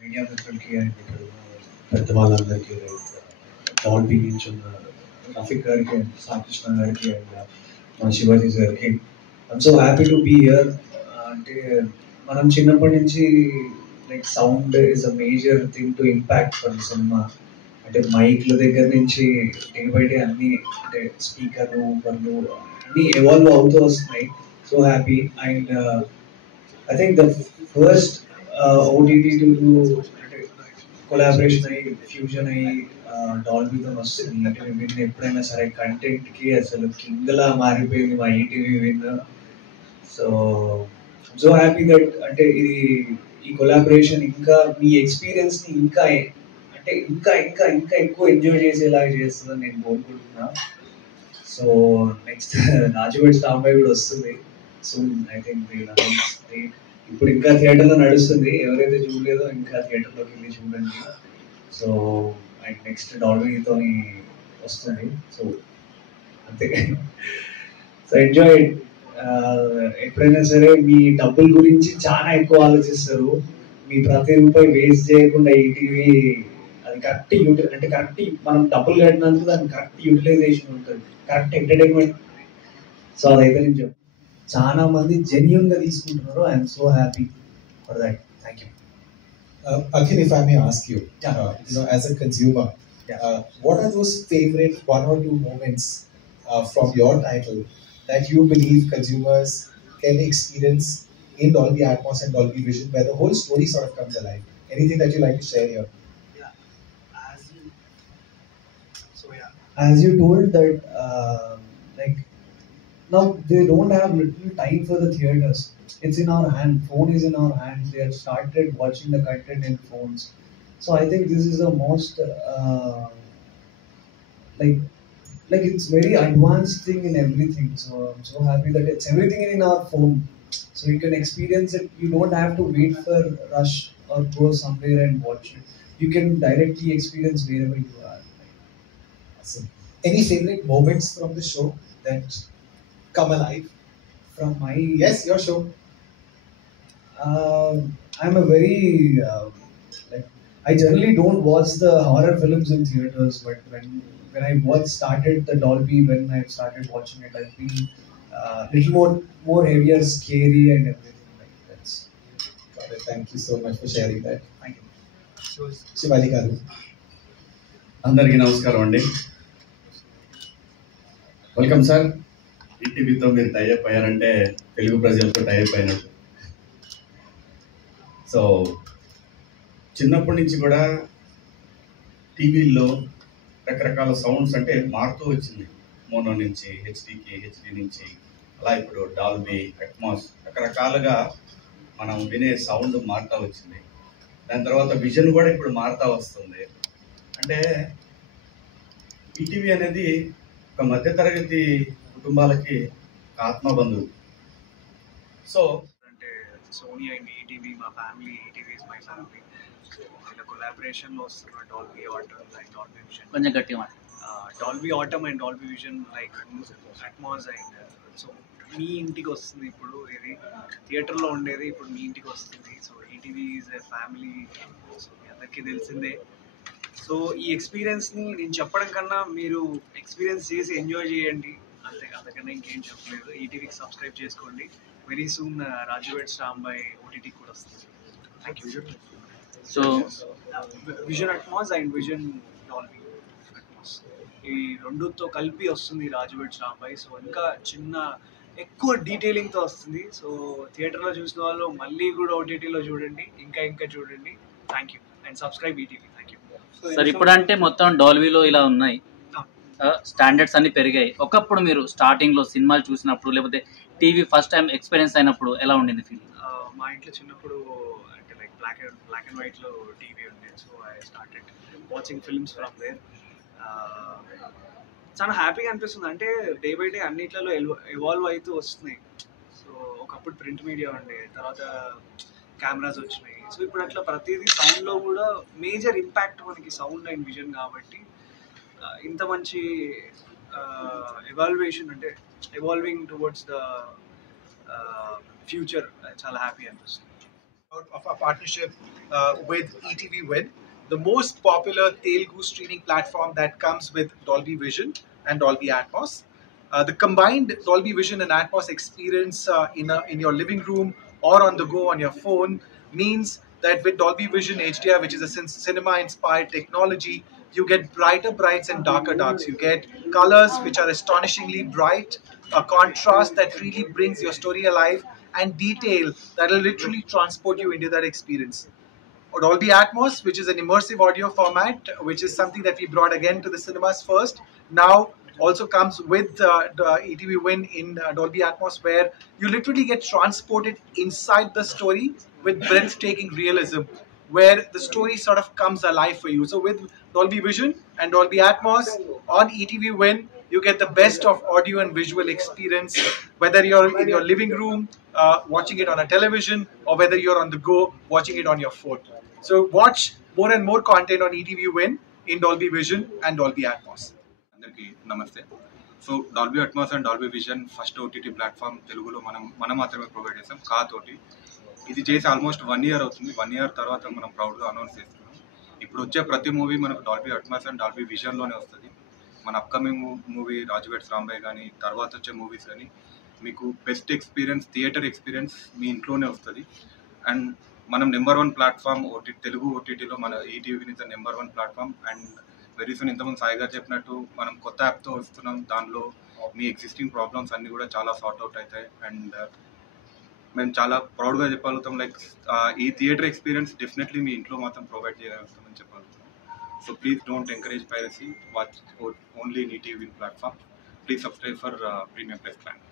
Media మిత్రులకి and ఇక్కడ పెద్దవాళ్ళందరికీ Dolby నుంచి ఉన్న రఫీక్ గారికి అండ్ సాకృష్ణ గారికి అండ్ మన శివాజీ గారికి I'm so happy to be here. అంటే మనం చిన్నప్పటి నుంచి like sound is a major thing to impact for cinema. అంటే మైక్ల దగ్గర నుంచి డే బై డే అన్ని అంటే స్పీకర్లు ఊపర్లు అన్నీ ఎవాల్వ్ అవుతూ వస్తున్నాయి. So happy and I think the first OTT to అంటే కొలాబరేషన్ అయ్యి ఫ్యూజన్ అయ్యి డాల్బీతో వస్తుంది. ఈటీవీ విన్ ఎప్పుడైనా సరే కంటెంట్కి అసలు కింగ్లా మారిపోయింది మా ETV win. So happy that అంటే ఇది ఈ కొలాబరేషన్ ఇంకా మీ ఎక్స్పీరియన్స్ని ఇంకా అంటే ఇంకా ఇంకా ఇంకా ఎక్కువ ఎంజాయ్ చేసేలాగా చేస్తుందని నేను కోరుకుంటున్నా. సో నెక్స్ట్ రాజువేడ్ స్టాంబాయ్ కూడా వస్తుంది సూన్. ఐ థింక్ ఇప్పుడు ఇంకా థియేటర్లో నడుస్తుంది. ఎవరైతే చూడలేదో ఇంకా థియేటర్లోకి వెళ్ళి చూడండి. సో అండ్ నెక్స్ట్ డాల్బీతో వస్తుంది. సో అంతే. So enjoy. ఎప్పుడైనా సరే మీ డబ్బుల గురించి చాలా ఎక్కువ ఆలోచిస్తారు. మీ ప్రతి రూపాయి వేస్ట్ చేయకుండా ఈటీవీ అది కరెక్ట్ అంటే కరెక్ట్ మనం డబ్బులు కట్టినందుకు దానికి కరెక్ట్ యూటిలైజేషన్ ఉంటుంది, కరెక్ట్ ఎంటర్టైన్మెంట్. సో అదైతే నేను చెప్పు చాలా మంది జెన్యూన్గా తీసుకుంటున్నారు. I'm so happy for that. Thank you. Akhil, if I may ask you, as a consumer, what are those favorite one or two moments from your title that you believe consumers can experience in Dolby Atmos and Dolby Vision, where the whole story sort of comes alive? Anything that you like to share here? As you told that like now they don't have little time for the theaters. It's in our hand. Phone is in our hand. They have started watching the content in phones. So I think this is the most like it's very advanced thing in everything. So I'm so happy that it's everything in our phone. So you can experience it. You don't have to wait for rush or go somewhere and watch it. You can directly experience wherever you are. Awesome. Any favorite moments from the show that come alive? From my Yes, your show. I'm a very like I generally don't watch the horror films in theaters, but when I started the Dolby, when I started watching it, I've been little more heavier, scary, and everything like that. Got it. Thank you so much for sharing that. Thank you. Shivali garu. అందరికీ నమస్కారం అండి. Welcome sir. ఈటీవీతో మీరు tie up అయ్యారంటే తెలుగు ప్రజలతో tie up అయినట్టు. So చిన్నప్పటి నుంచి కూడా టీవీల్లో రకరకాల సౌండ్స్ అంటే మారుతూ వచ్చింది. మోనో నుంచి హెచ్డీకి, హెచ్డీ నుంచి అలా ఇప్పుడు డాల్బీ, అట్మాస్ రకరకాలుగా మనం వినే సౌండ్ మారుతూ వచ్చింది. దాని తర్వాత విజన్ కూడా ఇప్పుడు మారుతూ వస్తుంది. అంటే ఈటీవీ అనేది ఒక మధ్యతరగతి కుటుంబాలకి ఆత్మబంధువు. సో అంటే సోనీ అండ్ ఈటీవీ మా family, ETV is my family. So వీళ్ళ కొలాబరేషన్లో వస్తున్న Dolby Atom and Dolby Vision, కొంచెం గట్టిగా Dolby Atom and Dolby Vision like Atmos and so మీ ఇంటికి వస్తుంది. ఇప్పుడు ఇది థియేటర్లో ఉండేది ఇప్పుడు మీ ఇంటికి వస్తుంది. So ETV is a family. So మీ అందరికీ తెలిసిందే. సో ఈ ఎక్స్పీరియన్స్ని నేను చెప్పడం కన్నా మీరు ఎక్స్పీరియన్స్ చేసి ఎంజాయ్ చేయండి. అంతకన్నా ఇంకేం చెప్పలేదు. ఈటీవీకి సబ్స్క్రైబ్ చేసుకోండి. వెరీ సూన్ రాజువేడ్ స్టాంబాయ్ ఓటీటీ కూడా వస్తుంది. Thank you. So vision Atmos and vision Dolby Atmos ఈ రెండుతో కలిపి వస్తుంది రాజువేడ్ స్టాంబాయ్. సో ఇంకా ఎక్కువ డీటెయిలింగ్తో వస్తుంది. సో థియేటర్లో చూసిన వాళ్ళు మళ్ళీ కూడా ఓటీటీలో చూడండి, ఇంకా చూడండి. Thank you and subscribe ETV. Thank you sir. ఇప్పుడంటే మొత్తం డాల్బీలో ఇలా ఉన్నాయి, స్టాండర్డ్స్ అన్ని పెరిగాయి. ఒకప్పుడు మీరు స్టార్టింగ్లో సినిమాలు చూసినప్పుడు లేకపోతే టీవీ ఫస్ట్ టైం ఎక్స్పీరియన్స్ అయినప్పుడు ఎలా ఉండింది ఫీలింగ్? మా ఇంట్లో చిన్నప్పుడు అంటే లైక్ బ్లాక్ అండ్ వైట్లో టీవీ ఉండేది. So I started watching films from there. చాలా హ్యాపీగా అనిపిస్తుంది. అంటే డే బై డే అన్నిట్లలో ఎవాల్వ్ అవుతూ వస్తున్నాయి. సో ఒకప్పుడు ప్రింట్ మీడియా ఉండే, తర్వాత కెమెరాస్ వచ్చినాయి. సో ఇప్పుడు అట్లా ప్రతిదీ సౌండ్లో కూడా మేజర్ ఇంపాక్ట్ మనకి సౌండ్ అండ్ విజన్ కాబట్టి ఇంత మంచి ఎవాల్యుయేషన్ అంటే ఎవాల్వింగ్ టువర్డ్స్ ద ఫ్యూచర్ చాలా హ్యాపీ అనిపిస్తుంది. Of our partnership with ETV Win, the most popular Telugu streaming platform that comes with Dolby Vision and Dolby Atmos. The combined Dolby Vision and Atmos experience in your living room or on the go on your phone means that with Dolby Vision HDR, which is a cinema-inspired technology, you get brighter brights and darker darks. You get colors which are astonishingly bright, a contrast that really brings your story alive, and detail that will literally transport you into that experience. Dolby Atmos, which is an immersive audio format, which is something that we brought again to the cinemas first, now also comes with the ETV Win in Dolby Atmos, where you literally get transported inside the story with breathtaking realism, where the story sort of comes alive for you. So with Dolby Vision and Dolby Atmos on ETV Win, you get the best of audio and visual experience, whether you're in your living room watching it on a television, or whether you're on the go watching it on your phone. So watch more and more content on ETV Win in Dolby Vision and Dolby Atmos. అందరికీ నమస్తే. So Dolby Atmos and Dolby vision first OTT platform తెలుగులో మనం మాత్రమే provide చేస్తాం తోటి. ఇది చేసి almost 1 year అవుతుంది. 1 year తర్వాత మనం ప్రౌడ్గా అనౌన్స్ చేస్తున్నాం. ఇప్పుడు వచ్చే ప్రతి మూవీ మనకు డాల్బీ అట్మాస్ అండ్ డాల్బీ విజన్లోనే వస్తుంది. మన అప్కమింగ్ మూవీ రాజువేట్స్ రాంబాయ్ కానీ తర్వాత వచ్చే మూవీస్ కానీ మీకు బెస్ట్ ఎక్స్పీరియన్స్, థియేటర్ ఎక్స్పీరియన్స్ మీ ఇంట్లోనే వస్తుంది. అండ్ మనం నెంబర్ 1 ప్లాట్ఫామ్ తెలుగు ఓటీటీలో మన ETV is the number 1 platform. And very soon ఇంతకుముందు సాయి గారు చెప్పినట్టు మనం కొత్త యాప్తో వస్తున్నాం. దానిలో మీ ఎగ్జిస్టింగ్ ప్రాబ్లమ్స్ అన్నీ కూడా చాలా సార్ట్ అవుట్ అవుతాయి. అండ్ మేము చాలా ప్రౌడ్గా చెప్పగలుగుతాం, లైక్ ఈ థియేటర్ ఎక్స్పీరియన్స్ డెఫినెట్లీ మీ ఇంట్లో మాత్రం ప్రొవైడ్ చేయగలుగుతామని చెప్పగలుగుతాం. So please don't encourage piracy, watch only in ETV platform. Please subscribe for premium plus plan.